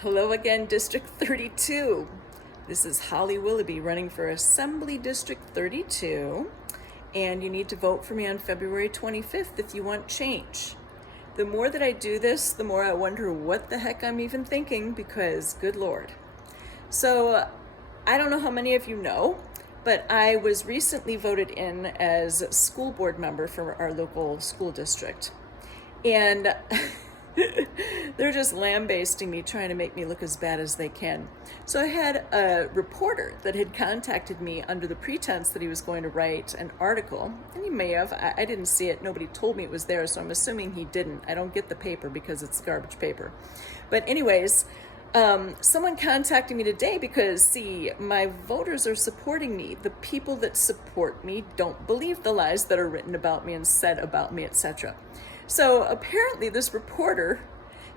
Hello again, District 32. This is Holly Willoughby running for Assembly District 32, and you need to vote for me on February 25th if you want change. The more that I do this, the more I wonder what the heck I'm even thinking, because good Lord. So I don't know how many of you know, but I was recently voted in as school board member for our local school district. And they're just lambasting me, trying to make me look as bad as they can. So I had a reporter that had contacted me under the pretense that he was going to write an article, and he may have. I didn't see it. Nobody told me it was there, so I'm assuming he didn't. I don't get the paper because it's garbage paper. But anyways, someone contacted me today because, see, my voters are supporting me. The people that support me don't believe the lies that are written about me and said about me, etc. So apparently this reporter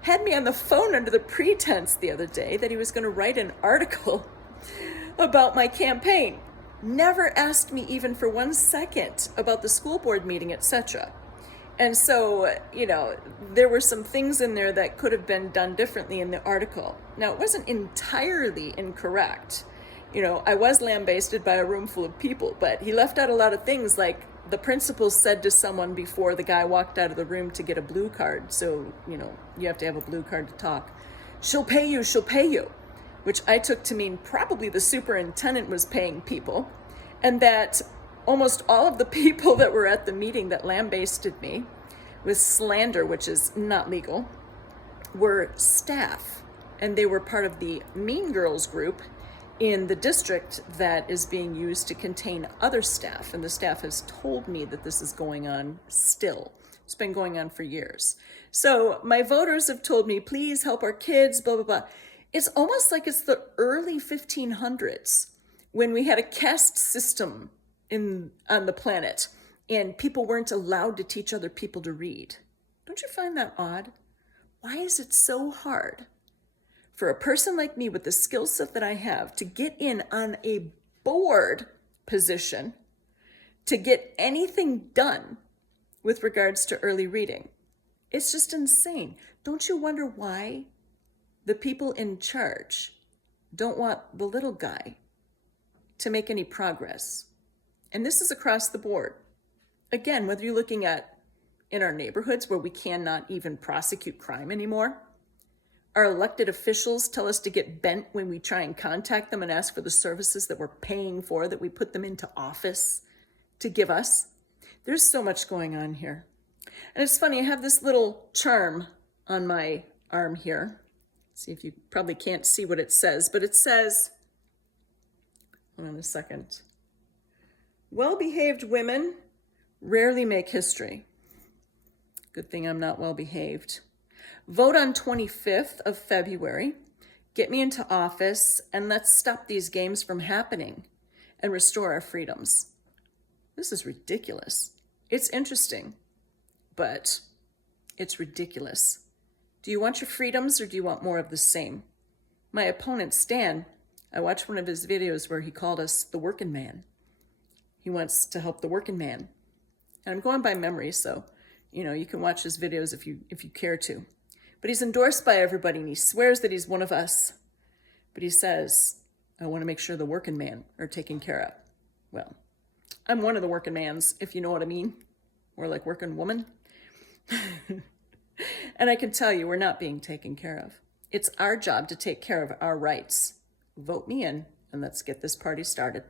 had me on the phone under the pretense the other day that he was going to write an article about my campaign. Never asked me even for 1 second about the school board meeting, etc. And so, there were some things in there that could have been done differently in the article. Now, it wasn't entirely incorrect. I was lambasted by a room full of people, but he left out a lot of things, like the principal said to someone before the guy walked out of the room to get a blue card. So, you have to have a blue card to talk. She'll pay you, which I took to mean probably the superintendent was paying people, and that almost all of the people that were at the meeting that lambasted me with slander, which is not legal, were staff, and they were part of the Mean Girls group in the district that is being used to contain other staff, and the staff has told me that this is going on still. It's been going on for years. So my voters have told me, please help our kids, blah, blah, blah. It's almost like it's the early 1500s when we had a caste system on the planet and people weren't allowed to teach other people to read. Don't you find that odd? Why is it so hard for a person like me with the skill set that I have to get in on a board position to get anything done with regards to early reading? It's just insane. Don't you wonder why the people in charge don't want the little guy to make any progress? And this is across the board. Again, whether you're looking at in our neighborhoods where we cannot even prosecute crime anymore, our elected officials tell us to get bent when we try and contact them and ask for the services that we're paying for, that we put them into office to give us. There's so much going on here. And it's funny, I have this little charm on my arm here. See if you probably can't see what it says, but it says, hold on a second. Well-behaved women rarely make history. Good thing I'm not well-behaved. Vote on 25th of February. Get me into office, and let's stop these games from happening and restore our freedoms. This is ridiculous. It's interesting, but it's ridiculous. Do you want your freedoms, or do you want more of the same? My opponent, Stan, I watched one of his videos where he called us the working man. He wants to help the working man. And I'm going by memory, so, you can watch his videos if you care to. But he's endorsed by everybody, and he swears that he's one of us. But he says, I want to make sure the working man are taken care of. Well, I'm one of the working mans, if you know what I mean. More like working woman. And I can tell you, we're not being taken care of. It's our job to take care of our rights. Vote me in, and let's get this party started.